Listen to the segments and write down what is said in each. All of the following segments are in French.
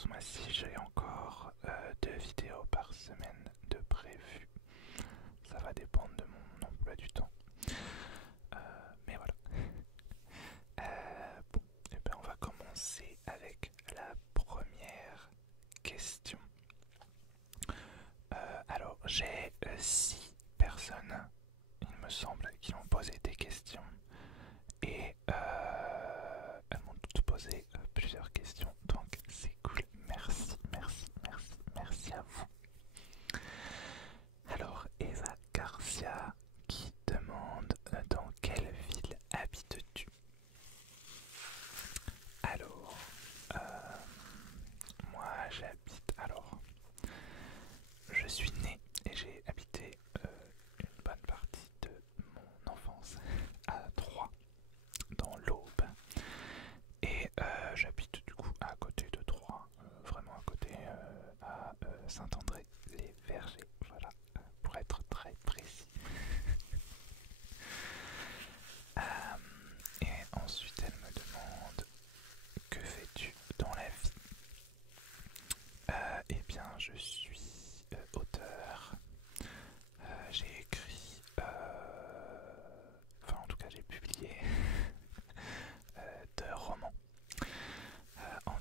ce mois-ci, j'ai encore 2 vidéos par semaine de prévues. Ça va dépendre de mon emploi du temps. Mais voilà. Bon, et ben on va commencer avec la première question. Alors, j'ai 6 personnes, il me semble, qui ont posé des questions. Et elles m'ont toutes posé plusieurs questions, donc c'est cool. Merci, merci, merci, merci à vous. Alors, Eva Garcia qui demande dans quelle ville habites-tu? Alors, moi j'habite. Alors, je suis né et j'ai habité une bonne partie de mon enfance à Troyes, dans l'Aube. Et j'habite du coup à côté de Troyes, vraiment à côté, à Saint-André-les-Vergers, voilà, pour être très précis. Et ensuite elle me demande que fais-tu dans la vie? Eh bien je suis auteur, j'ai écrit, enfin en tout cas j'ai publié 2 romans. En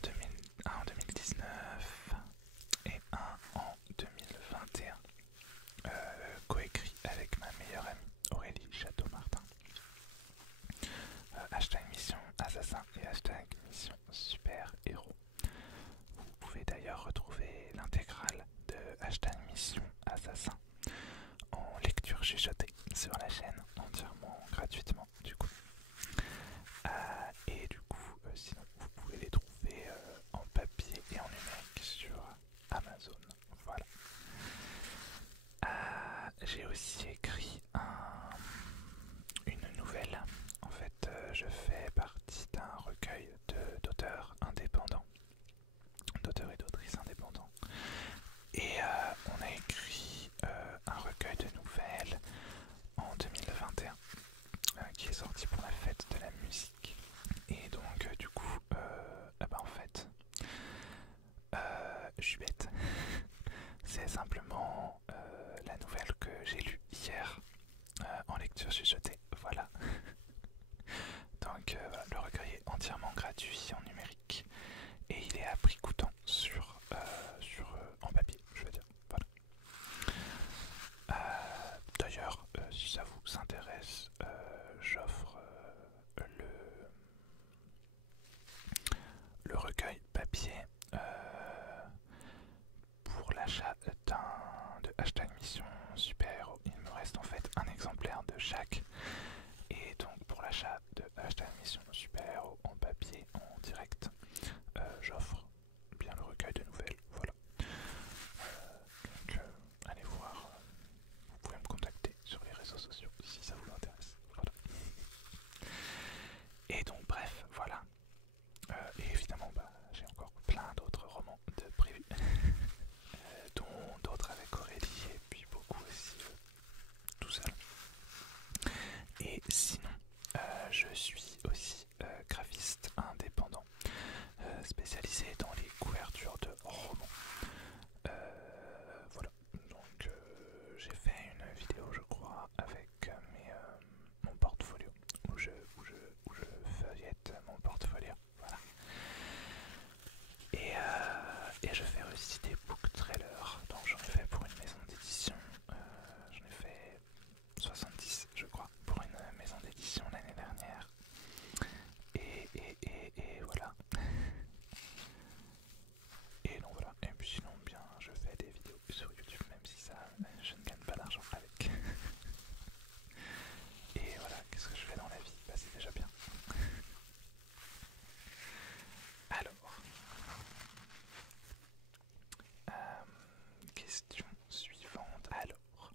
2019 et un en 2021, coécrit avec ma meilleure amie Aurélie Château-Martin. Hashtag mission assassin et hashtag mission super héros. Vous pouvez d'ailleurs retrouver l'intégrale de hashtag mission assassin en lecture chuchotée sur la chaîne entièrement gratuitement du coup. Et du coup, sinon vous pouvez les trouver en papier et en numérique sur Amazon. Voilà. J'ai aussi écrit une nouvelle. En fait, je fais partie d'un recueil d'auteurs indépendants, d'auteurs et d'autrices indépendants. Et on a écrit un recueil de nouvelles en 2021 qui est sorti pour la fête de la musique. Et donc du coup, en fait, je suis bête. C'est simplement la nouvelle que j'ai lue hier en lecture chuchotée. Voilà. Donc voilà, le recueil est entièrement gratuit en numérique et il est à prix coûtant en papier, je veux dire. Voilà. D'ailleurs, si ça vous intéresse, j'offre le recueil papier pour l'achat de hashtag mission super héros. Il me reste en fait un exemplaire de chaque. Et donc pour l'achat de hashtag mission super héros en papier, en direct, j'offre bien le recueil de nouvelles. Voilà. Donc allez voir. Vous pouvez me contacter sur les réseaux sociaux si ça vous intéresse. Voilà. Et donc bref, voilà. Et évidemment, j'ai encore plein d'autres romans de prévus, dont d'autres avec Aurélie et puis beaucoup aussi tout seul. Et sinon, je suis aussi graphiste indépendant, spécialisé dans les couvertures de romans. Voilà, donc j'ai fait une vidéo, je crois, avec mon portfolio, où je feuillette mon portfolio. Voilà. Et je fais aussi des book trailers, donc j'en ai fait pour une maison d'édition, j'en ai fait 70 je crois pour une maison d'édition l'année dernière. Et voilà. Et donc voilà. Et puis sinon bien je fais des vidéos sur YouTube, même si ça je ne gagne pas d'argent avec. Et voilà, qu'est-ce que je fais dans la vie? C'est déjà bien. Alors, question suivante. Alors,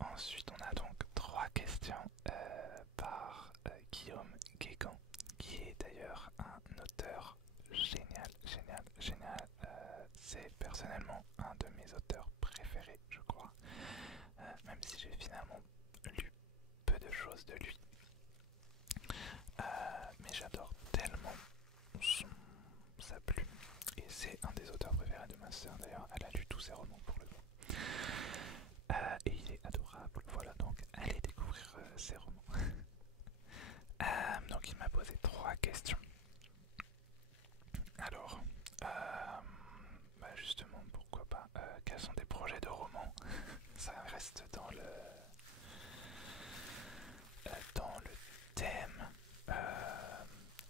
ensuite on a donc 3 questions par Guillaume Guégan, qui est d'ailleurs un auteur génial, génial, génial. C'est personnellement un de mes auteurs préférés, je crois, même si j'ai finalement lu peu de choses de lui. Mais j'adore tellement c'est un des auteurs préférés de ma sœur d'ailleurs, elle a lu tous ses romans pour le coup. Et il est adorable, voilà, donc allez découvrir ses romans. Donc il m'a posé 3 questions. Alors, justement, pourquoi pas, quels sont des projets de romans? Ça reste dans le thème.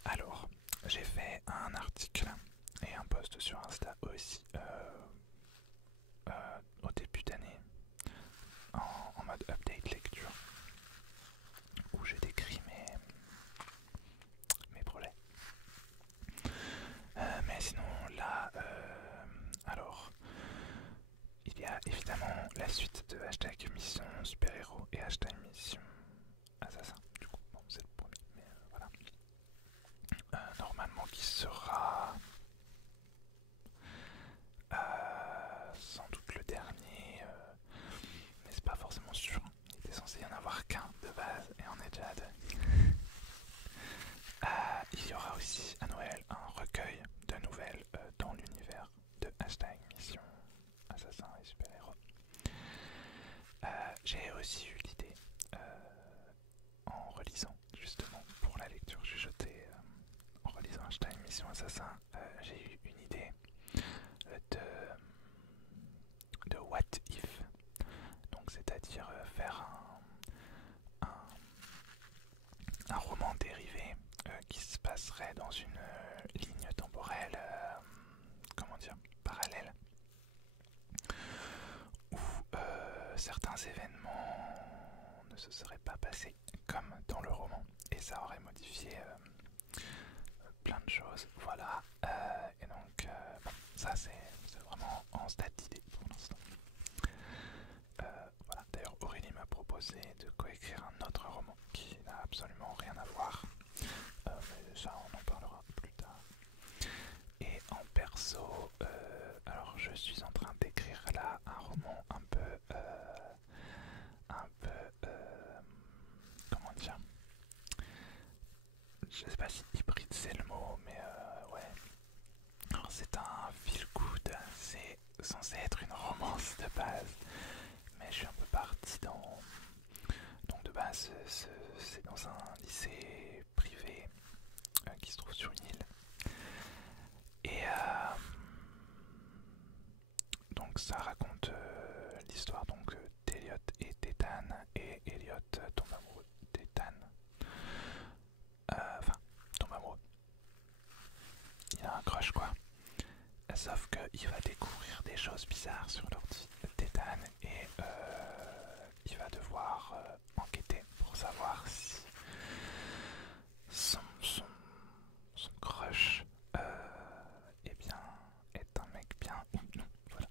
Alors, j'ai fait un article et un post sur Insta aussi au début d'année en mode update lecture où j'ai décrit mes projets. Mais sinon là, alors il y a évidemment la suite de hashtag mission super-héros et hashtag mission assassin. Du coup, bon, c'est le premier, mais voilà. Normalement qui sera sans doute le dernier, mais c'est pas forcément sûr. Il était censé y en avoir qu'un de base et on est déjà à 2. Il y aura aussi à Noël un recueil de nouvelles dans l'univers de hashtag mission assassin et super-héros. J'ai aussi eu l'idée en relisant justement pour la lecture chuchotée, en relisant hashtag mission assassin, j'ai eu une idée de what if, donc c'est-à-dire faire un roman dérivé qui se passerait dans une ligne temporelle, comment dire, parallèle, où certains événements ne se seraient pas passés comme dans le roman et ça aurait modifié plein de choses, voilà. Et donc bon, ça c'est vraiment en stade d'idée pour l'instant. Voilà. D'ailleurs Aurélie m'a proposé de coécrire un autre roman qui n'a absolument rien à voir, mais ça on en parlera plus tard. Et en perso, alors je suis en train d'écrire là un roman un peu comment dire, je sais pas si hybride c'est le mot, mais ouais. Alors c'est un feel good, c'est censé être une romance de base, mais je suis un peu parti dans... Donc de base c'est dans un lycée privé qui se trouve sur une île. Et donc ça raconte l'histoire donc d'Eliot et d'Ethan, et Eliot tombe amoureux d'Ethan. Enfin, tombe amoureux. Il a un crush quoi. Sauf qu'il va découvrir des choses bizarres sur l'ordi d'Ethan et il va devoir enquêter pour savoir si son crush eh bien, est un mec bien ou non. Voilà.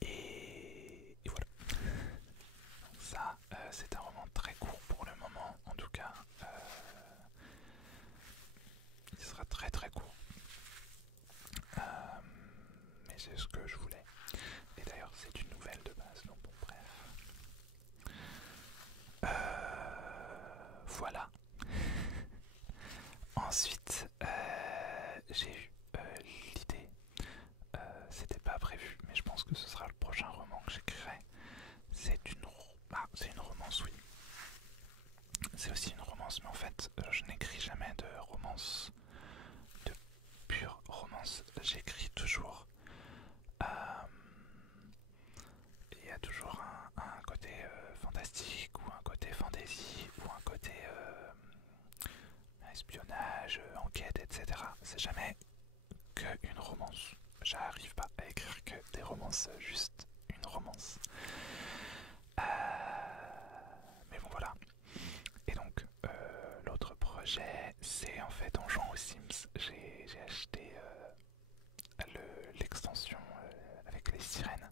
Et voilà. Donc ça, c'est un roman très court pour le moment. En tout cas, il sera très très court. Mais c'est ce que je voulais. Et d'ailleurs, c'est une nouvelle de base. Donc bon, bref. Voilà. Ensuite, j'ai eu l'idée, c'était pas prévu, mais je pense que ce sera le prochain roman que j'écrirai. C'est une romance, oui. C'est aussi une romance, mais en fait, je n'écris jamais de romance, de pure romance. J'écris toujours. Il y a toujours un côté fantastique, ou un côté fantasy, ou un côté espionnage, enquête, etc. C'est jamais que une romance. J'arrive pas à écrire que des romances, juste une romance. Mais bon voilà. Et donc l'autre projet, c'est en fait en jouant aux Sims. J'ai acheté l'extension avec les sirènes.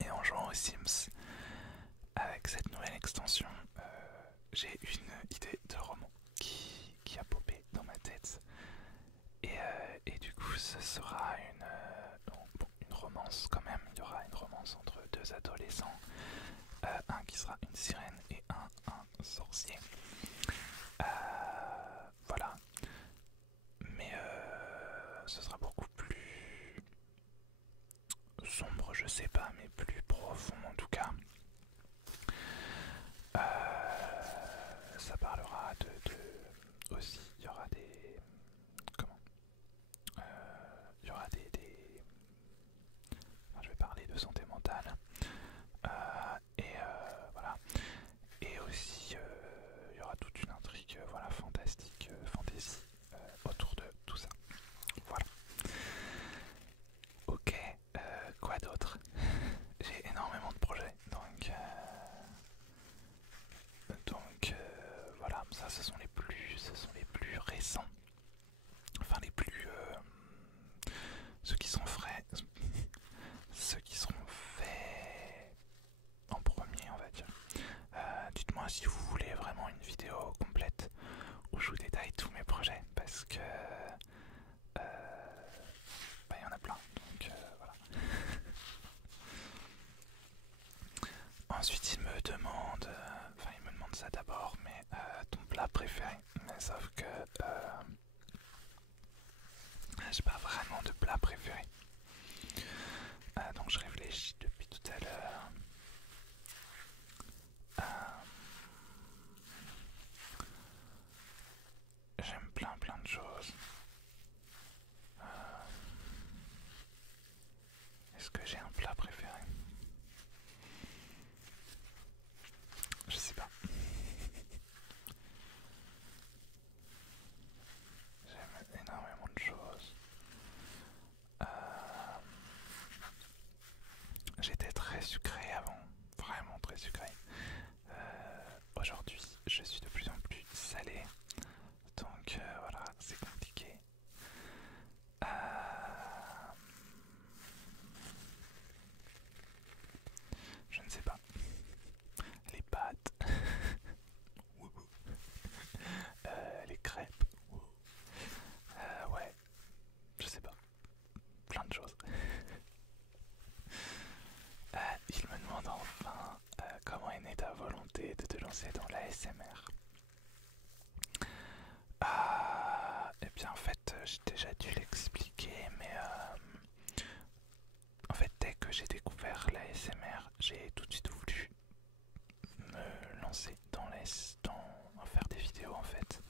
Et en jouant aux Sims, avec cette nouvelle extension, j'ai une idée de roman qui a popé dans ma tête. Et du coup, ce sera une romance quand même. Il y aura une romance entre deux adolescents. Un qui sera une sirène et un sorcier. Voilà. Mais c'est pas mes plus profonds en tout cas. Ça parlera aussi, il y aura des... Comment il y aura enfin, je vais parler de santé mentale. Voilà. Et aussi, il y aura toute une intrigue voilà, fantastique, fantasy autour de tout ça. Voilà. Ok, quoi d'autre? J'ai énormément de projets, donc voilà, ça ce sont les plus récents, enfin les plus ceux qui sont frais, ceux qui seront faits en premier, on va dire. Dites-moi si vous voulez vraiment une vidéo complète où je vous détaille tous mes projets, parce que y en a plein, donc voilà. Ensuite, il me demande ça d'abord, mais ton plat préféré. Mais sauf que j'ai pas vraiment de plat préféré. Donc je réfléchis depuis tout à l'heure. J'aime plein de choses. Est-ce que j'ai un plat préféré? Je sais pas. J'aime énormément de choses. J'étais très sucré avant, vraiment très sucré. Aujourd'hui, je suis de plus en plus salé, donc voilà, c'est compliqué. Je ne sais pas. Les pâtes, les crêpes, ouais, je sais pas, plein de choses. Il me demande enfin comment est née ta volonté de te lancer dans l'ASMR. Eh bien en fait j'ai déjà dû l'expliquer, mais en fait dès que j'ai découvert l'ASMR, j'ai tout de suite voulu me lancer dans faire des vidéos en fait.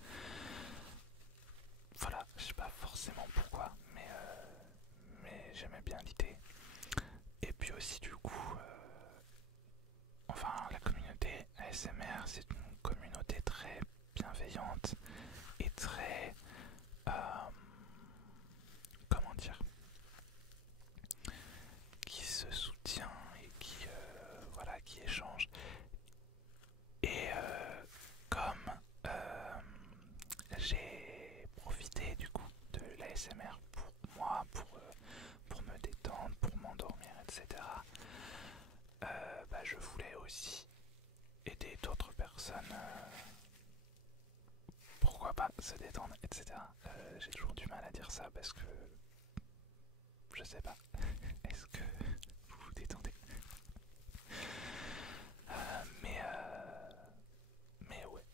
Voilà, je sais pas forcément pourquoi, mais j'aimais bien l'idée. Et puis aussi du coup, enfin la communauté ASMR c'est une communauté très bienveillante et très, comment dire, qui se soutient et qui, voilà, qui échange. Et comme j'ai profité du coup de l'ASMR pour moi, pour me détendre, pour m'endormir, etc. Je voulais aussi aider d'autres personnes, pourquoi pas se détendre, etc. J'ai toujours du mal à dire ça parce que je sais pas. Est-ce que vous vous détendez? Mais ouais,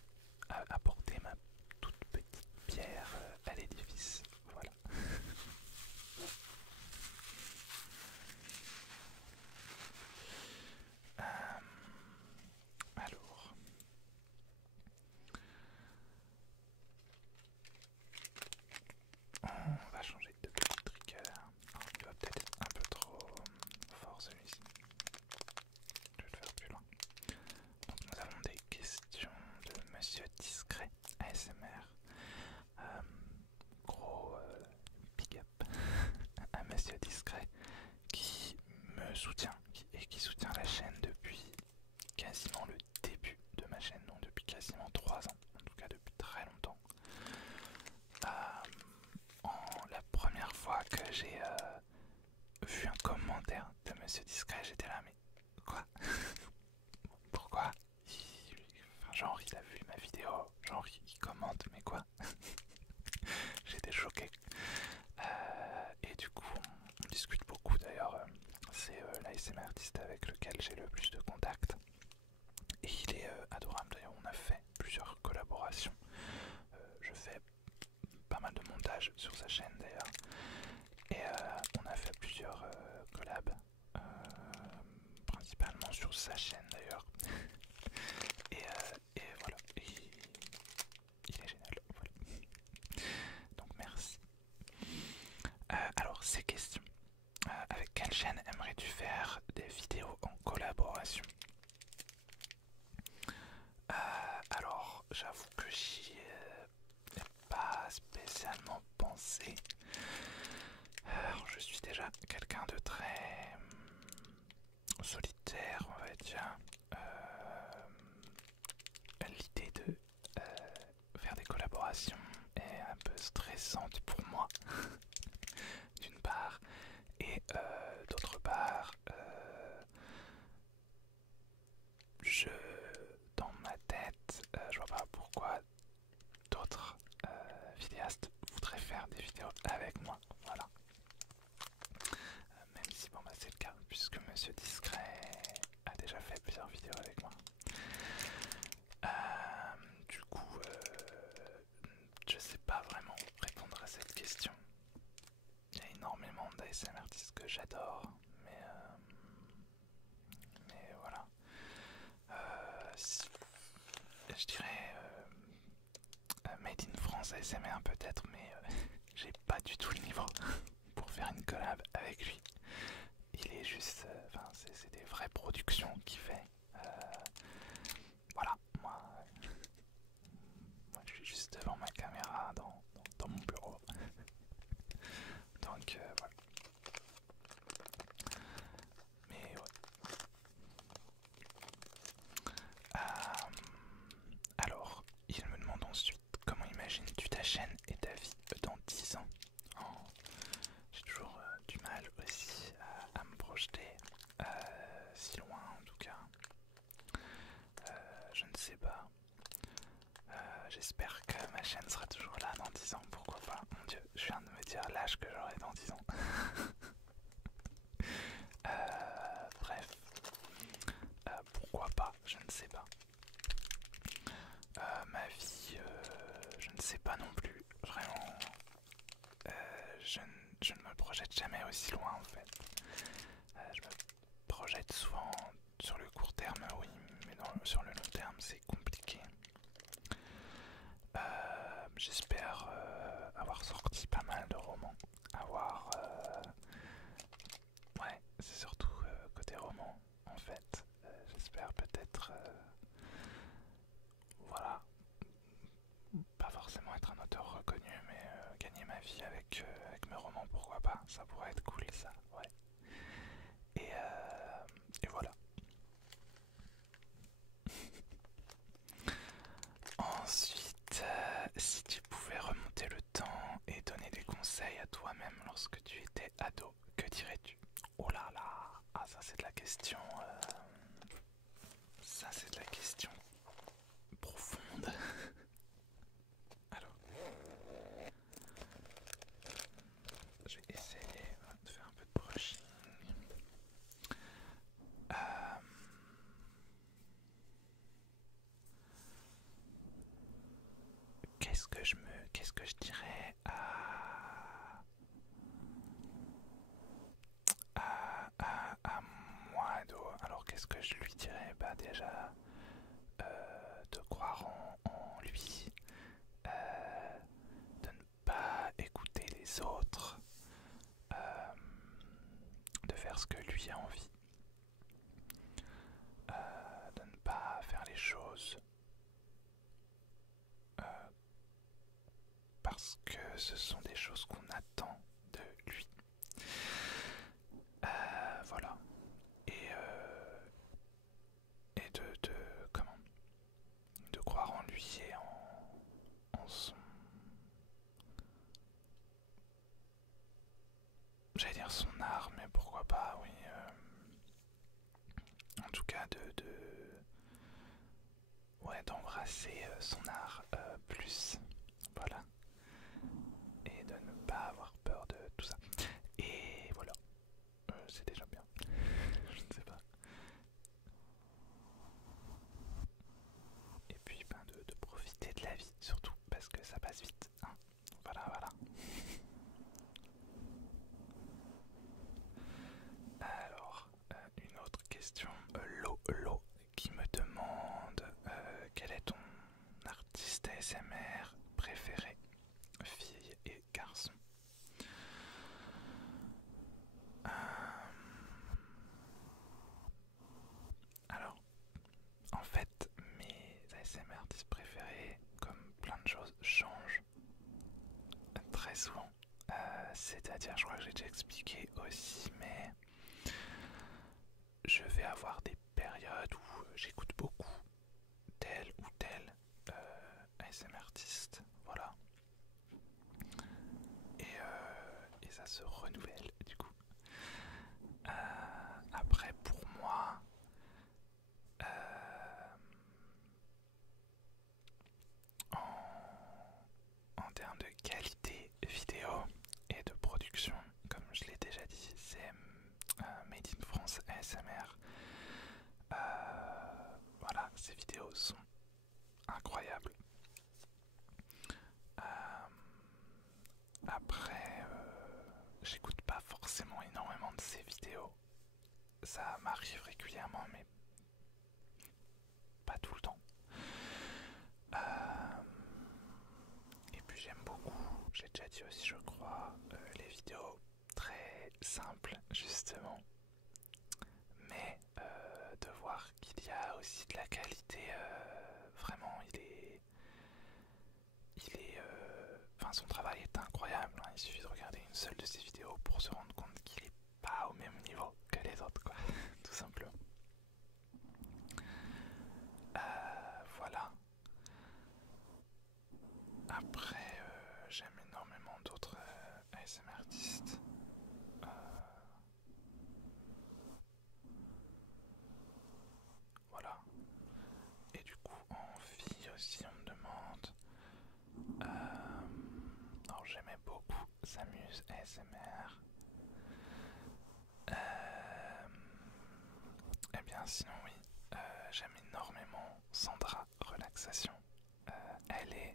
apporter ma toute petite pierre à l'édifice, voilà. Alors, on va changer de petit trigger. Oh, il va peut-être être un peu trop fort celui-ci. Je vais le faire plus loin. Donc nous avons des questions de Monsieur Discret ASMR. Gros big up à Monsieur Discret qui me soutient et qui soutient la chaîne depuis quasiment le début de ma chaîne, donc depuis quasiment 3 ans, en tout cas depuis très longtemps. La première fois que j'ai vu un commentaire de Monsieur Discret, j'étais là, mais quoi? Pourquoi enfin, genre il a vu ma vidéo, genre il commente, mais quoi? J'étais choqué. Et du coup on discute beaucoup d'ailleurs. C'est l'ASMR artiste avec lequel j'ai le plus de contact. Et il est adorable d'ailleurs, on a fait plusieurs collaborations. Je fais pas mal de montage sur sa chaîne d'ailleurs. Et on a fait plusieurs collabs sa chaîne d'ailleurs. Et voilà, il est génial. Voilà. Donc merci. Alors ces questions. Avec quelle chaîne aimerais-tu faire des vidéos en collaboration? Alors j'avoue que j'y ai pas spécialement pensé. Je suis déjà quelqu'un de très solitaire, on va dire. L'idée de faire des collaborations est un peu stressante pour moi, d'une part, et d'autre part, je, dans ma tête, je vois pas pourquoi d'autres vidéastes voudraient faire des vidéos avec moi. Voilà. Même si bon bah c'est le cas, puisque Monsieur Discret a déjà fait plusieurs vidéos avec moi. Du coup, je sais pas vraiment répondre à cette question. Il y a énormément d'ASMR artistes que j'adore, mais voilà. Je dirais Made in France ASMR peut-être, mais j'ai pas du tout le niveau pour faire une collab avec lui. Il est juste, enfin c'est des vraies productions qu'il fait. Voilà, moi je suis juste devant ma caméra dans mon bureau. Donc voilà. Mais ouais. Alors, il me demande ensuite comment imagines-tu ta chaîne et ta vie dans 10 ans. Oh, j'ai toujours du mal aussi à me projeter si loin en tout cas. Je ne sais pas. J'espère que ma chaîne sera toujours là dans 10 ans, pourquoi pas. Mon Dieu, je viens de me dire l'âge que j'aurai dans 10 ans. Bref, pourquoi pas, je ne sais pas. Ma vie, je ne sais pas non plus, vraiment. Je ne me projette jamais aussi loin en fait. Je me projette souvent sur le court terme, oui, mais sur le long terme c'est compliqué. J'espère avoir sorti pas mal de romans, ouais, c'est surtout côté roman en fait. J'espère peut-être, voilà, pas forcément être un auteur reconnu, mais gagner ma vie avec mes romans, pourquoi pas, ça pourrait être cool ça, ouais. Et voilà. Ensuite, si tu pouvais remonter le temps et donner des conseils à toi-même lorsque tu étais ado, que dirais-tu? Oh là là, ah ça c'est de la question, ça c'est de la question profonde. Alors, je vais essayer de faire un peu de brushing. Qu'est-ce que je dirais à moi ado? Alors qu'est-ce que je lui dirais? Bah déjà de croire en lui, de ne pas écouter les autres, de faire ce que lui a envie, de ne pas faire les choses parce que ce sont des choses qu'on attend de lui. Voilà. Et de croire en lui et en son, j'allais dire son art, mais pourquoi pas, oui. En tout cas ouais, d'embrasser son art plus, voilà, et de ne pas avoir peur de tout ça. Et voilà, c'est déjà bien. Je ne sais pas. Et puis ben, de profiter de la vie surtout parce que ça passe vite, hein. Voilà, voilà. Alors, une autre question. L'eau, Lo qui me demande quel est ton artiste ASMR préféré, fille et garçon. Alors, en fait, mes ASMR artistes préférés, comme plein de choses, changent très souvent. C'est-à-dire, je crois que j'ai déjà expliqué aussi, mais je vais avoir des périodes où j'écoute beaucoup tel ou tel ASMR artiste, voilà. Et ça se renouvelle du coup. Après, pour moi, en termes de qualité vidéo et de production, comme je l'ai déjà dit, c'est Made in France ASMR. Voilà, ces vidéos sont incroyables. Après, j'écoute pas forcément énormément de ces vidéos. Ça m'arrive régulièrement, mais pas tout le temps. Et puis j'aime beaucoup, j'ai déjà dit aussi je crois, les vidéos très simples justement. Mais de voir qu'il y a aussi de la qualité, vraiment enfin son travail est incroyable, hein. Il suffit de regarder une seule de ses vidéos pour se rendre compte qu'il est pas au même niveau que les autres quoi, tout simplement. Voilà. Après, j'aime énormément d'autres ASMR artistes. Voilà. Et du coup, en fille aussi, on me demande. Alors, j'aimais beaucoup S'amuse ASMR. Eh bien, sinon, oui, j'aime énormément Sandra Relaxation. Elle est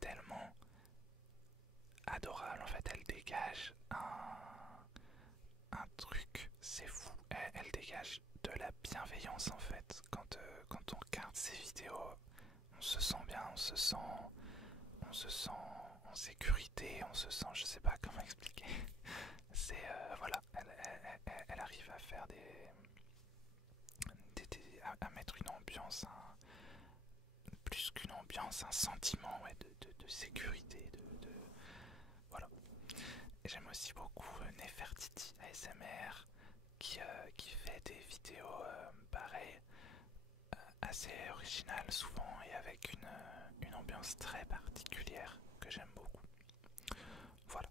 tellement adorable, en fait, elle dégage un truc, c'est fou. Elle dégage de la bienveillance, en fait. Quand on regarde ses vidéos, on se sent bien, on se sent en sécurité, on se sent, je sais pas comment expliquer. C'est voilà, elle arrive à faire à mettre une ambiance, plus qu'une ambiance, un sentiment, ouais, de sécurité, voilà. Et j'aime aussi beaucoup Nefertiti ASMR qui fait des vidéos pareilles, assez originales souvent et avec une ambiance très particulière que j'aime beaucoup. Voilà.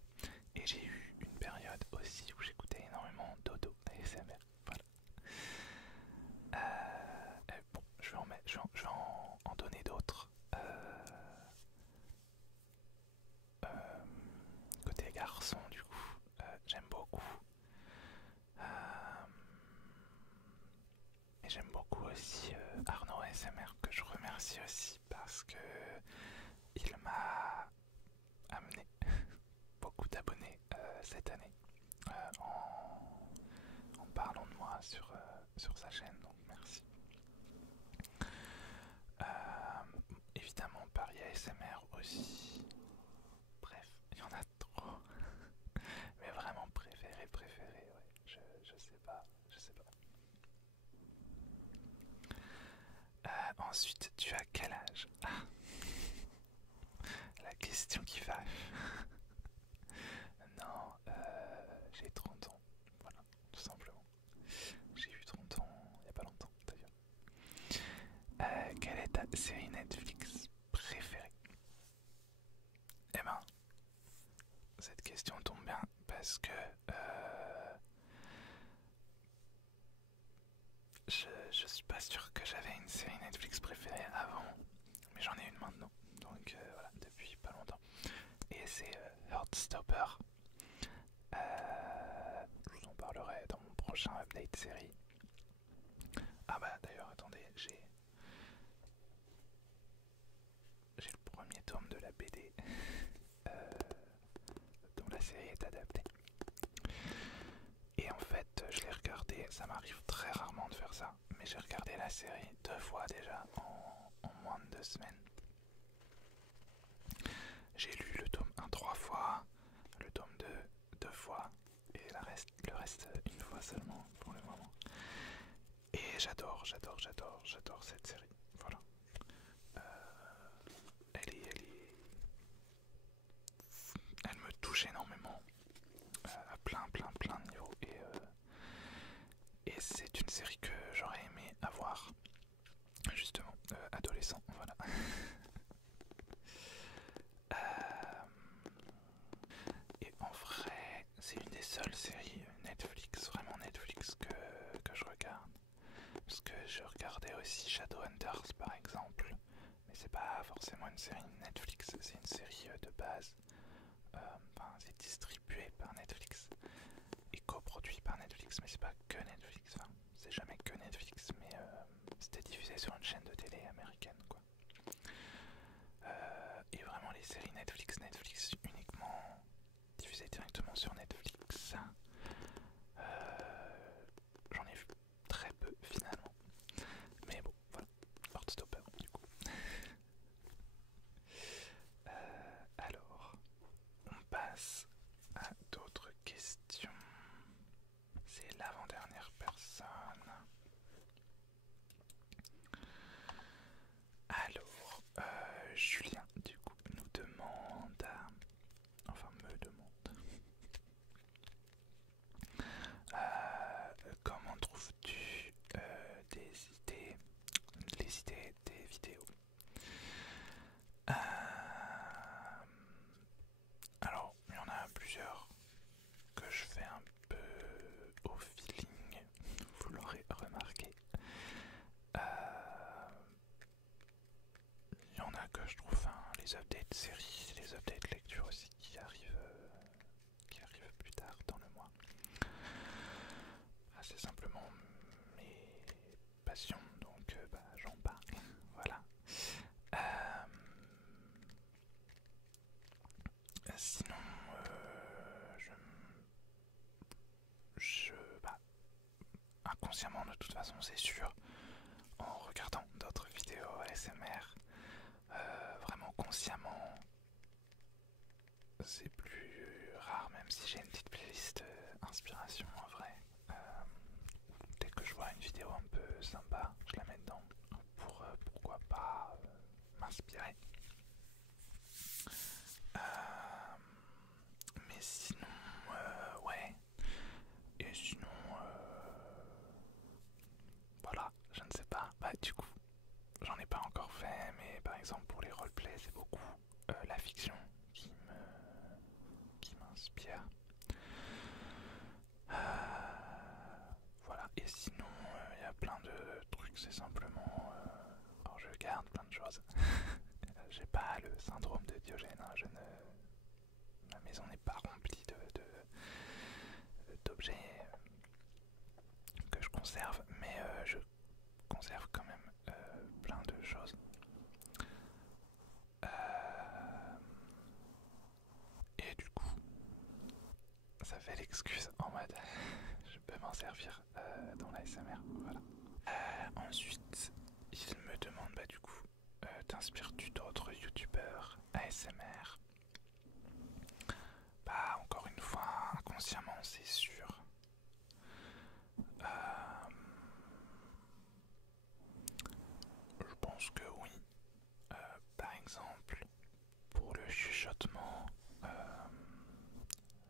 Et j'ai eu une période aussi où j'écoutais énormément Dodo ASMR. Voilà. Bon, je vais en donner d'autres. Côté garçon, du coup, j'aime beaucoup. Et j'aime beaucoup aussi Arnaud ASMR, que je remercie aussi parce que il m'a amené beaucoup d'abonnés cette année en parlant de moi sur sa chaîne, donc merci. Évidemment Paris ASMR aussi. Bref, il y en a trop. Mais vraiment préféré, ouais. Je sais pas, je sais pas. Ensuite, tu as quel âge? La question qui fâche. Non, j'ai 30 ans. Voilà, tout simplement. J'ai eu 30 ans il n'y a pas longtemps d'ailleurs. Quelle est ta série Netflix préférée? Eh ben, cette question tombe bien parce que je suis pas sûr que j'avais une série Netflix préférée avant, mais j'en ai une maintenant. Donc voilà, depuis pas longtemps. Et c'est Heartstopper. Je vous en parlerai dans mon prochain update série. Ah bah d'ailleurs, attendez, j'ai le premier tome de la BD dont la série est adaptée. Et en fait, je l'ai regardé, ça m'arrive très rarement de faire ça. la série 2 fois déjà en moins de 2 semaines. J'ai lu le tome 1 3 fois, le tome 2 2 fois, et le reste une fois seulement pour le moment. Et j'adore cette série. Voilà. Elle me touche énormément à plein de niveaux. Et c'est une série que j'aurais aimé avoir justement adolescent. Voilà. Et en vrai, c'est une des seules séries Netflix, vraiment Netflix, que je regarde. Parce que je regardais aussi Shadowhunters par exemple, mais c'est pas forcément une série Netflix, c'est une série de base. C'est distribué par Netflix et coproduit par Netflix, mais c'est pas que Netflix. Enfin, c'est jamais que Netflix, mais c'était diffusé sur une chaîne de télé américaine, quoi. Et vraiment les séries Netflix uniquement diffusées directement sur Netflix, j'en ai vu très peu finalement. Mais bon, voilà, Heartstopper du coup. Alors, on passe à d'autres questions. C'est l'avant-dernière personne. Alors, Julien, du coup, nous demande, enfin me demande, comment trouves-tu les idées des vidéos? Alors, il y en a plusieurs que je fais un peu au feeling, vous l'aurez remarqué. Il y en a que je trouve, les updates séries, les updates lecture aussi qui arrivent plus tard dans le mois. C'est simplement mes passions, donc j'en parle. Voilà. Sinon, inconsciemment de toute façon, c'est sûr, en regardant d'autres vidéos ASMR, vraiment consciemment, c'est plus rare, même si j'ai une petite playlist inspiration en vrai. Dès que je vois une vidéo un peu sympa, je la mets dedans pour pourquoi pas m'inspirer. Mais sinon, ouais. Et sinon, voilà, je ne sais pas. Du coup, j'en ai pas encore fait, mais par exemple pour les roleplays, c'est beaucoup la fiction qui m'inspire. Voilà, et sinon, il y a plein de trucs, c'est simplement. Alors, je garde plein de choses. J'ai pas le syndrome de Diogène, hein, ma maison n'est pas remplie d'objets que je conserve, mais je conserve quand même plein de choses. Et du coup, ça fait l'excuse en mode je peux m'en servir dans la SMR. Voilà. Ensuite, il me demande du coup, t'inspires-tu d'autres youtubeurs ASMR? Encore une fois, inconsciemment, c'est sûr. Je pense que oui. Par exemple, pour le chuchotement,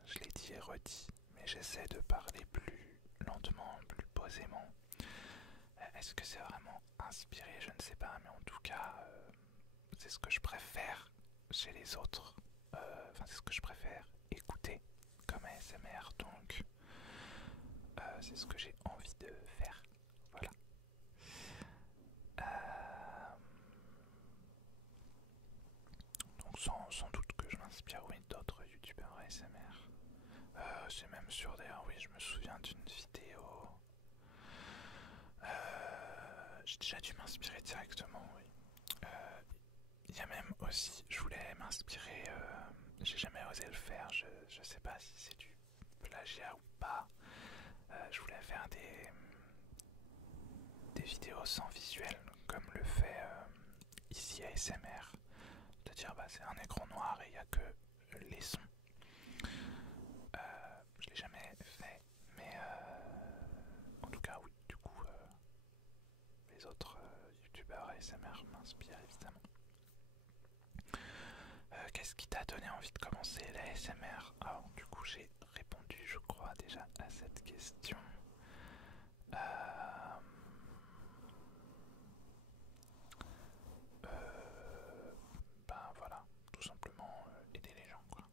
je l'ai dit et redit, mais j'essaie de parler plus lentement, plus posément. Est-ce que c'est vraiment inspiré? Je ne sais pas, mais en tout cas, c'est ce que je préfère chez les autres. C'est ce que je préfère écouter comme ASMR, donc c'est ce que j'ai envie de faire. Voilà. Donc sans doute que je m'inspire, oui, d'autres youtubeurs ASMR. C'est même sûr d'ailleurs, oui, je me souviens d'une vidéo. J'ai déjà dû m'inspirer directement, oui. Il y a même aussi, je voulais m'inspirer, j'ai jamais osé le faire, je sais pas si c'est du plagiat ou pas. Je voulais faire des vidéos sans visuel, comme le fait ici ASMR, de dire bah c'est un écran noir et il n'y a que les sons. Je l'ai jamais fait, mais en tout cas oui, du coup les autres youtubeurs ASMR m'inspirent évidemment. Qu'est-ce qui t'a donné envie de commencer l'ASMR? Alors du coup j'ai répondu je crois déjà à cette question. Ben voilà, tout simplement aider les gens quoi.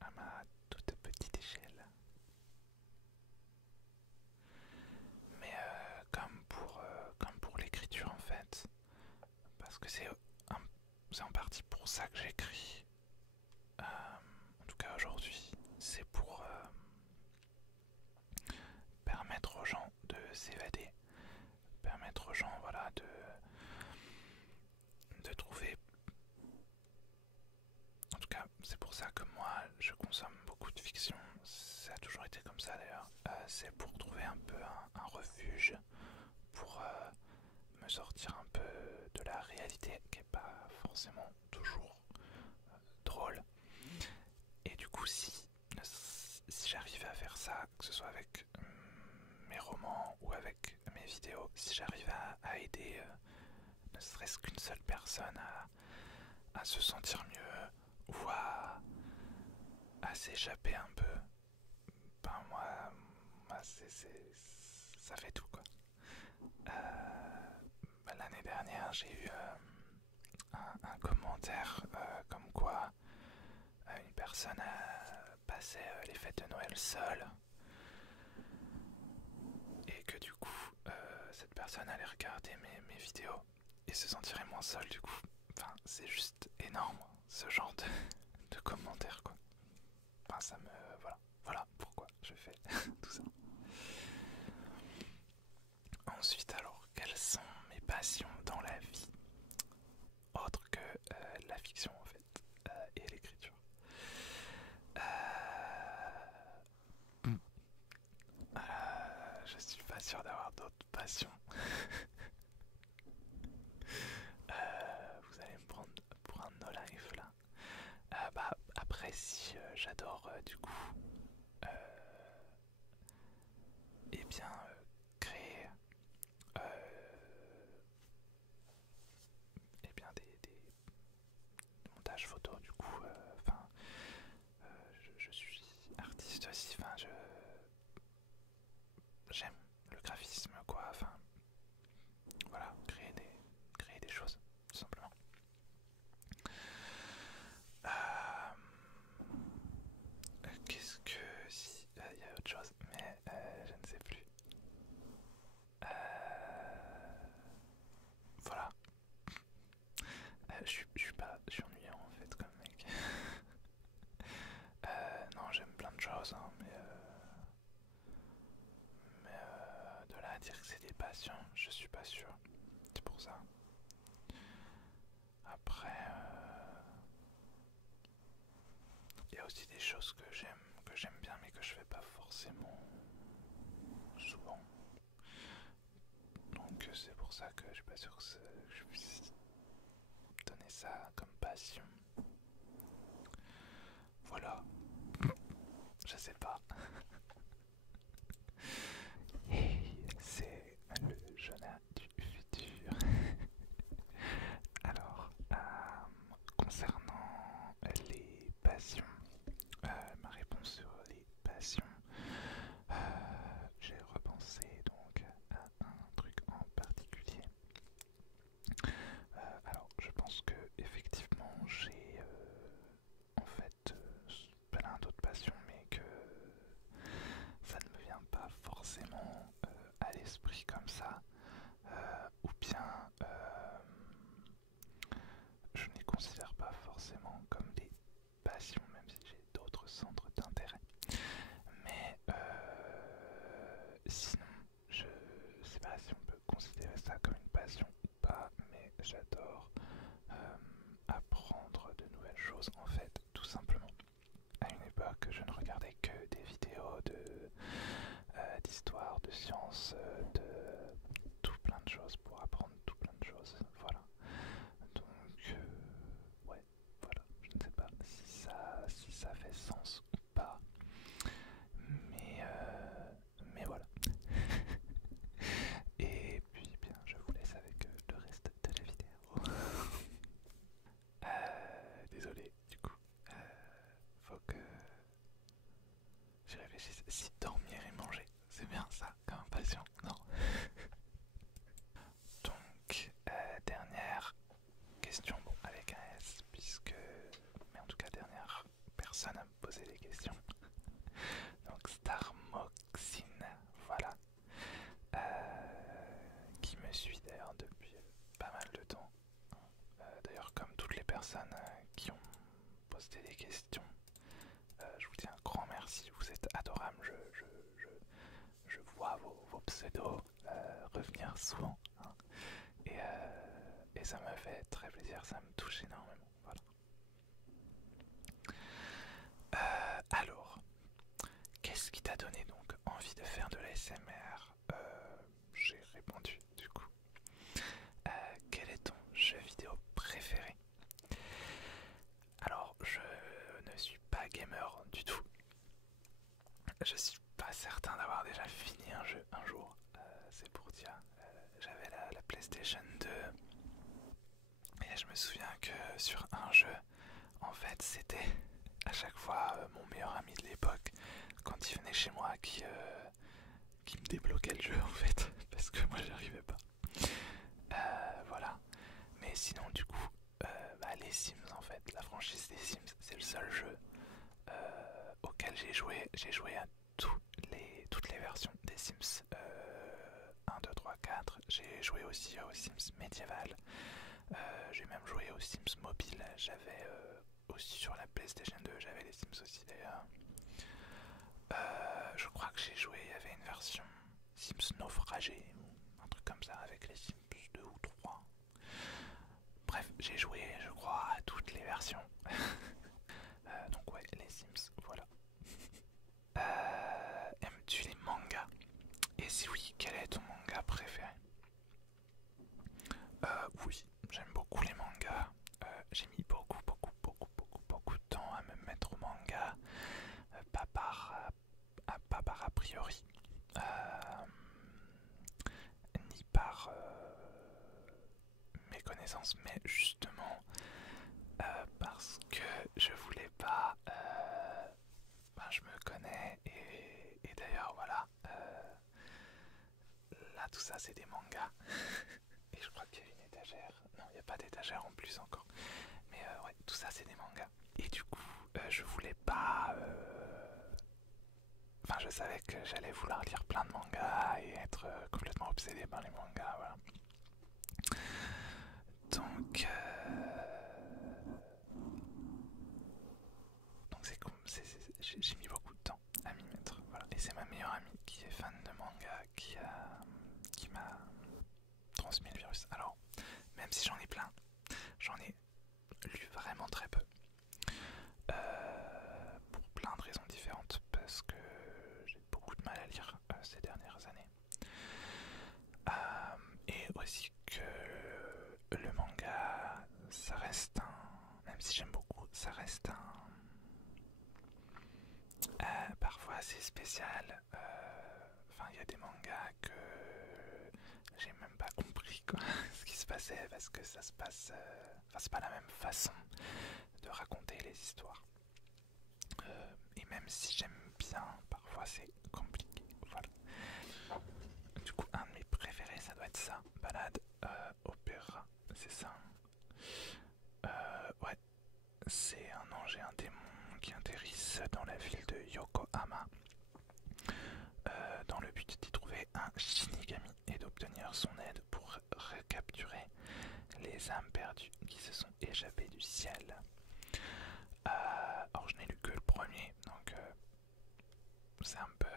À ma toute petite échelle. Mais comme pour l'écriture en fait, parce que c'est en partie pour ça que j'écris. En tout cas aujourd'hui, c'est pour permettre aux gens de s'évader, permettre aux gens voilà, de trouver. En tout cas, c'est pour ça que moi je consomme beaucoup de fiction. Ça a toujours été comme ça d'ailleurs. C'est pour trouver un peu un refuge, pour me sortir un peu de la réalité qui n'est pas forcément toujours drôle. Et du coup, si j'arrivais à faire ça, que ce soit avec mes romans ou avec mes vidéos, si j'arrive à aider ne serait-ce qu'une seule personne à se sentir mieux ou à s'échapper un peu, ben moi ça fait tout quoi. L'année dernière j'ai eu un commentaire comme quoi une personne passait les fêtes de Noël seule et que du coup cette personne allait regarder mes vidéos et se sentirait moins seule du coup. Enfin c'est juste énorme ce genre de commentaires quoi. Enfin ça me... voilà pourquoi je fais tout ça. Ensuite alors, quelles sont mes passions dans la vie autre que la fiction en fait et l'écriture? Je suis pas sûr d'avoir d'autres passions. Vous allez me prendre pour un no-life là. Bah après si j'adore du coup eh bien créer eh bien des montages photos du coup enfin je suis artiste aussi, enfin j'aime le graphisme quoi, enfin voilà, créer des choses tout simplement. Qu'est-ce que si il y a autre chose mais je ne sais plus. Voilà. Je suis ennuyant en fait comme mec. Non, j'aime plein de choses, hein, mais de là à dire que c'est des passions, je suis pas sûr. C'est pour ça. Après, il y a aussi des choses que j'aime bien, mais que je fais pas forcément souvent. Donc c'est pour ça que je suis pas sûr que je puisse donner ça comme passion. Voilà. Je sais pas. Hey, c'est le Jonah du futur. Alors, concernant les passions, ma réponse sur les passions, j'ai repensé donc à un truc en particulier. Alors, je pense que effectivement j'ai en fait plein d'autres passions, mais que ça ne me vient pas forcément à l'esprit comme ça, ou bien je ne les considère pas forcément comme des passions, même si j'ai d'autres centres d'intérêt. Mais sinon, je sais pas si on peut considérer ça comme une passion ou pas, mais j'adore apprendre de nouvelles choses en fait, tout simplement. À une époque, je ne regardais que des vidéos d'histoire, de sciences, personnes qui ont posté des questions. Je vous dis un grand merci, vous êtes adorables. Je vois vos pseudos revenir souvent, hein. Et ça me fait très plaisir, ça me touche énormément. Voilà. Alors, qu'est-ce qui t'a donné donc envie de faire de l'ASMR? J'ai répondu du coup. Quel est ton jeu vidéo préféré? Alors, je ne suis pas gamer du tout. Je suis pas certain d'avoir déjà fini un jeu un jour. C'est pour dire. J'avais la PlayStation 2 et je me souviens que sur un jeu, en fait, c'était à chaque fois mon meilleur ami de l'époque quand il venait chez moi qui me débloquait le jeu en fait parce que moi j'y arrivais pas. Voilà. Mais sinon du coup, les Sims en fait, la franchise des Sims, c'est le seul jeu auquel j'ai joué. J'ai joué à toutes les versions des Sims 1, 2, 3, 4. J'ai joué aussi aux Sims médiéval. J'ai même joué aux Sims mobile. J'avais aussi sur la PlayStation 2, j'avais les Sims aussi d'ailleurs. Je crois que j'ai joué, il y avait une version Sims naufragé ou un truc comme ça avec les Sims 2 ou 3. Bref, j'ai joué, je crois, à toutes les versions. Donc ouais, les Sims, voilà. Aimes-tu les mangas? Et si oui, quel est ton manga préféré? Oui, j'aime beaucoup les mangas. J'ai mis beaucoup de temps à me mettre au manga. Pas par a priori, ni par méconnaissance, mais justement parce que je voulais pas. Je me connais et d'ailleurs voilà. Là tout ça c'est des mangas. Et je crois qu'il y a une étagère. Non, il n'y a pas d'étagère en plus encore. Mais ouais, tout ça c'est des mangas. Et du coup, je voulais pas. Enfin, je savais que j'allais vouloir lire plein de mangas et être complètement obsédé par les mangas, voilà. Donc, j'ai mis beaucoup de temps à m'y mettre, voilà. Et c'est ma meilleure amie qui est fan de manga qui m'a transmis le virus. Alors, même si j'en ai plein, j'en ai lu vraiment très peu. Pour plein de raisons différentes, parce que j'ai beaucoup de mal à lire ces dernières années. Et aussi que le manga, ça reste un... Même si j'aime beaucoup, ça reste un... parfois assez spécial. Enfin, il y a des mangas que j'ai même pas compris quoi, ce qui se passait, parce que ça se passe... Enfin, c'est pas la même façon de raconter les histoires. Et même si j'aime bien, parfois c'est compliqué, voilà. Du coup, un de mes préférés, ça doit être ça, balade opéra, c'est ça. Ouais, c'est un ange et un démon qui atterrissent dans la ville de Yokohama dans le but d'y trouver un Shinigami et d'obtenir son aide pour recapturer les âmes perdues qui se sont échappées du ciel. Alors je n'ai lu que le premier, donc c'est un peu...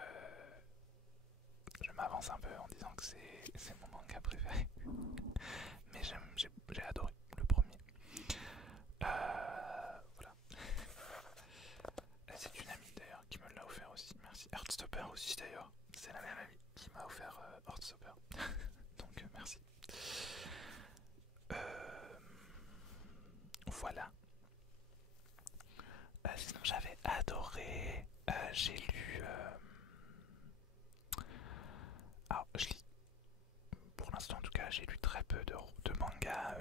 Je m'avance un peu en disant que c'est mon manga préféré. Mais j'ai adoré le premier. Voilà. C'est une amie d'ailleurs qui me l'a offert aussi. Merci. Heartstopper aussi d'ailleurs. C'est la même amie qui m'a offert Heartstopper. Donc merci. Voilà. Sinon j'avais adoré. J'ai lu... Alors je lis. Pour l'instant en tout cas j'ai lu très peu de mangas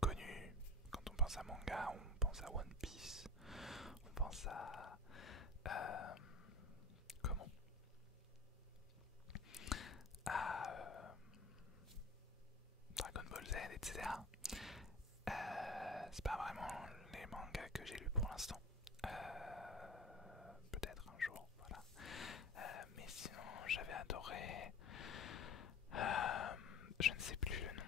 connus. Quand on pense à manga, on pense à One Piece. On pense à... comment à Dragon Ball Z, etc. C'est pas vraiment les mangas que j'ai lus pour l'instant. Peut-être un jour, voilà. Mais sinon, j'avais adoré. Je ne sais plus le nom.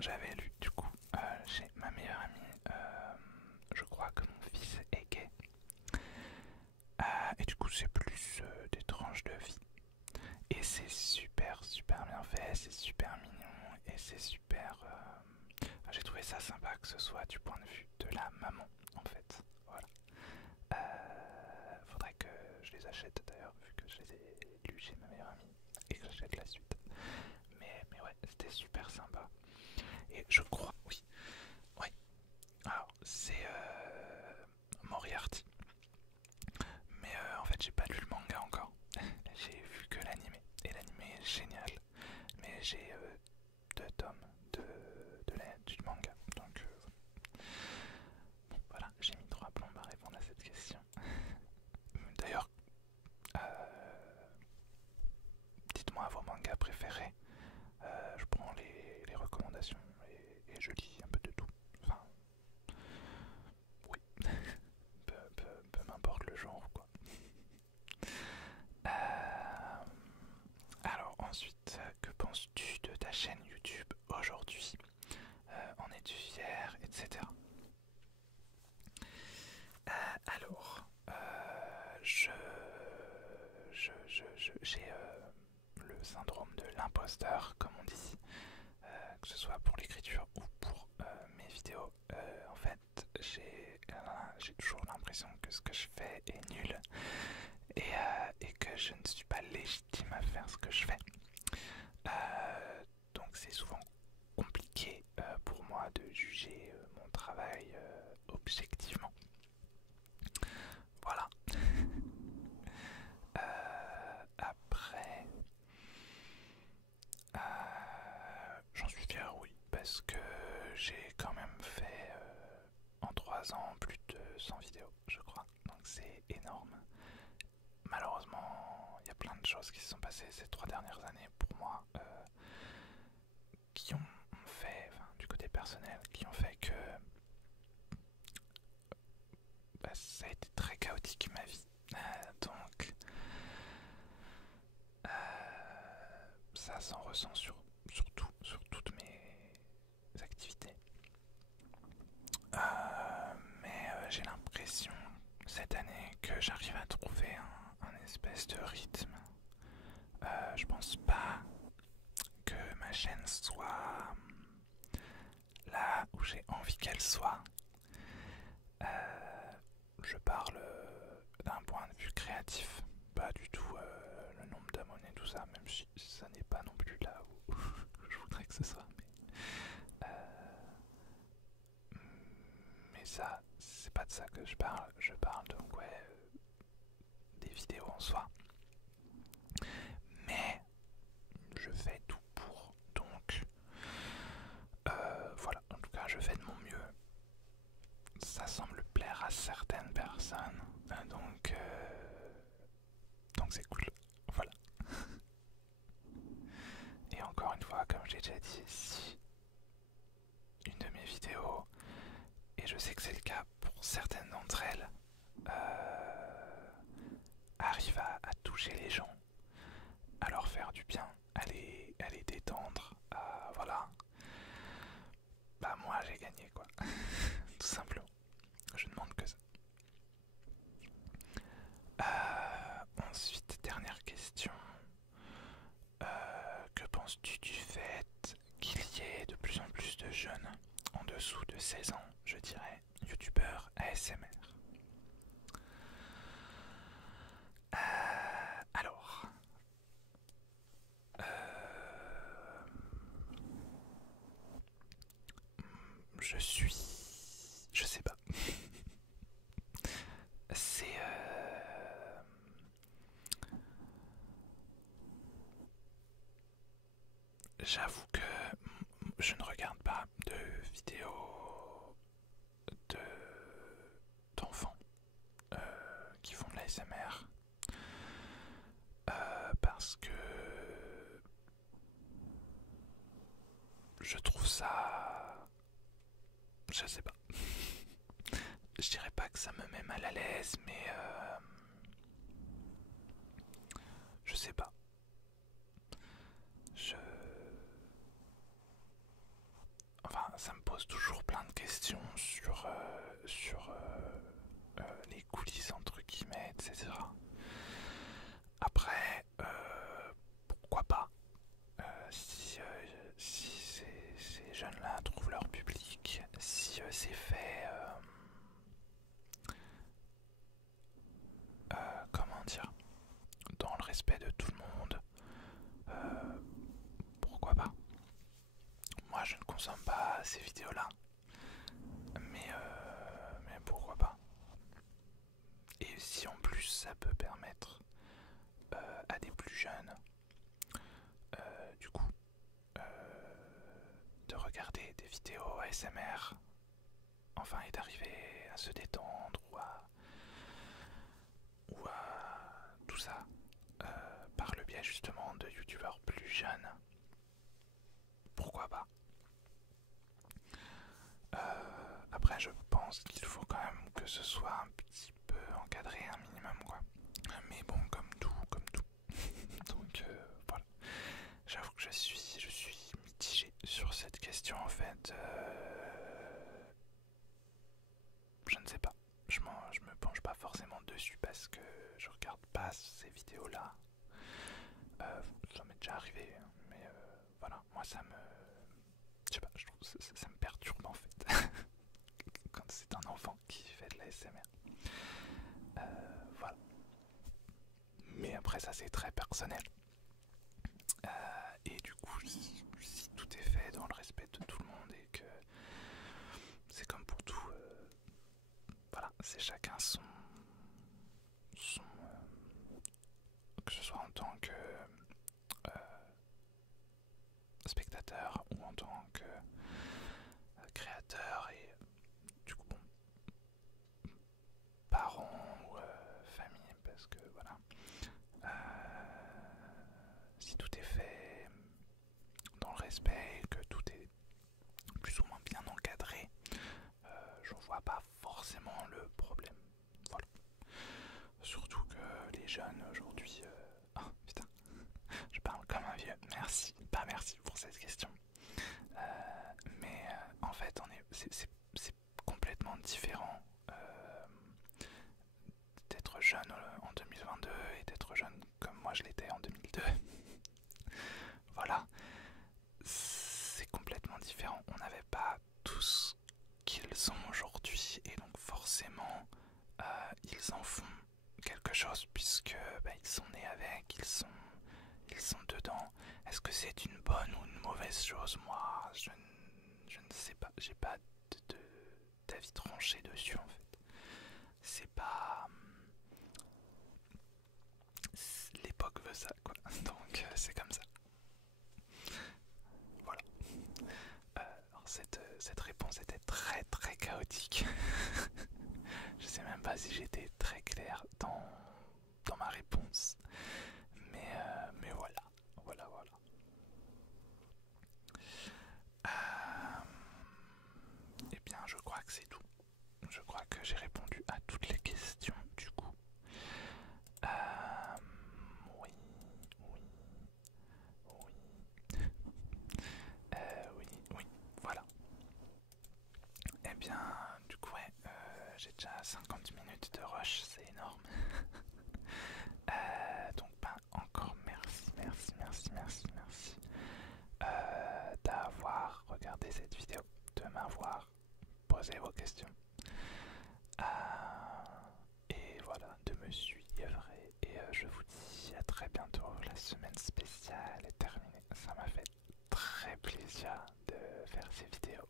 j'avais lu du coup chez ma meilleure amie, je crois que mon fils est gay. Et du coup c'est plus des tranches de vie. Et c'est super super bien fait, c'est super mignon et c'est super... j'ai trouvé ça sympa que ce soit du point de vue de la maman en fait. Voilà. Faudrait que je les achète d'ailleurs vu que je les ai lus chez ma meilleure amie et que j'achète la suite. Mais ouais, c'était super sympa. Et je crois, oui, oui. Alors c'est Moriarty. Mais en fait j'ai pas lu le manga encore. J'ai vu que l'animé. Et l'animé est génial. Mais j'ai 2 tomes du manga. Donc bon, voilà, j'ai mis 3 plombes à répondre à cette question. D'ailleurs, dites-moi vos mangas préférés. Je prends les recommandations et je lis un peu de tout. Enfin, oui, peu m'importe le genre, quoi. Alors ensuite, que penses-tu de ta chaîne YouTube aujourd'hui? En es-tu fier, etc. Alors, j'ai le syndrome de l'imposteur, comme on dit, que ce soit pour l'écriture ou pour mes vidéos. En fait, j'ai toujours l'impression que ce que je fais est nul et que je ne suis pas légitime à faire ce que je fais. Donc c'est souvent compliqué pour moi de juger mon travail objectivement. Voilà. Après, j'en suis fier, oui, parce que j'ai quand même fait en 3 ans plus de 100 vidéos, je crois. Donc c'est énorme. Malheureusement, il y a plein de choses qui se sont passées ces 3 dernières années pour moi qui ont fait, enfin, du côté personnel, qui ont fait que ça a été très chaotique ma vie. Donc ça s'en ressent sur toutes mes activités. Mais j'ai l'impression cette année que j'arrive à trouver un espèce de rythme. Je pense pas que ma chaîne soit là où j'ai envie qu'elle soit. Je parle d'un point de vue créatif, pas du tout le nombre d'abonnés, tout ça, même si ça n'est pas non plus là où je voudrais que ce soit. Mais ça, c'est pas de ça que je parle. Je parle donc, ouais, des vidéos en soi. Mais je fais tout pour, donc voilà, en tout cas je fais de mon mieux. Ça semble plaire à certaines personnes, donc c'est cool, voilà. Et encore une fois, comme j'ai déjà dit, si une de mes vidéos, et je sais que c'est le cas pour certaines d'entre elles, arrive à toucher les gens, à leur faire du bien, à les détendre, voilà, bah moi j'ai gagné quoi, tout simplement. Je ne demande que ça. Ensuite, dernière question. Que penses-tu du fait qu'il y ait de plus en plus de jeunes en dessous de 16 ans, je dirais, youtubeurs ASMR? Alors, je sais pas. C'est j'avoue que je ne regarde pas de vidéos d'enfants qui font de l'ASMR parce que je trouve ça... Je sais pas. Je dirais pas que ça me met mal à l'aise, mais je sais pas. de tout le monde, pourquoi pas. Moi je ne consomme pas ces vidéos-là, mais pourquoi pas. Et si en plus ça peut permettre à des plus jeunes, du coup, de regarder des vidéos ASMR, enfin, et d'arriver à se détendre ou à tout ça par le biais justement de youtubeurs plus jeunes, pourquoi pas. Après je pense qu'il faut quand même que ce soit un petit peu encadré, un minimum quoi. Mais bon, comme tout. Donc voilà. J'avoue que je suis mitigé sur cette question en fait. Je ne sais pas. Je me penche pas forcément dessus parce que je regarde pas ces vidéos là. Ça m'est déjà arrivé, mais voilà, moi ça me. Je sais pas, je trouve ça me perturbe en fait. Quand c'est un enfant qui fait de la SMR. Voilà. Mais après ça c'est très personnel. Et du coup, si tout est fait dans le respect de tout le monde et que c'est comme pour tout, voilà, c'est chacun que ce soit en tant que spectateur ou en tant que créateur et du coup bon, parents ou famille, parce que voilà, si tout est fait dans le respect et que tout est plus ou moins bien encadré, j'en vois pas forcément le problème. Voilà. Surtout que les jeunes aujourd'hui, oh, putain, je parle comme un vieux. Merci, pas merci pour cette question. Mais en fait, c'est complètement différent d'être jeune en 2022 et d'être jeune comme moi je l'étais en 2002. Voilà, c'est complètement différent. On n'avait pas tout ce qu'ils ont aujourd'hui et donc forcément ils en font quelque chose puisque ils sont nés avec, ils sont dedans. Est-ce que c'est une bonne ou une mauvaise chose? Moi, je ne sais pas. J'ai pas d'avis tranché dessus en fait. C'est pas. L'époque veut ça quoi. Donc c'est comme ça. Voilà. Alors cette réponse était très très chaotique. Je sais même pas si j'étais très clair dans ma réponse. Mais voilà. Voilà. Eh bien, je crois que c'est tout. Je crois que j'ai répondu à toutes les questions du coup. Oui. Oui, voilà. Eh bien, du coup, ouais, j'ai déjà 50 minutes de rush, c'est énorme. Donc, encore merci d'avoir regardé cette vidéo, de m'avoir posé vos questions. Et voilà, de me suivre. Et je vous dis à très bientôt. La semaine spéciale est terminée. Ça m'a fait très plaisir de faire ces vidéos.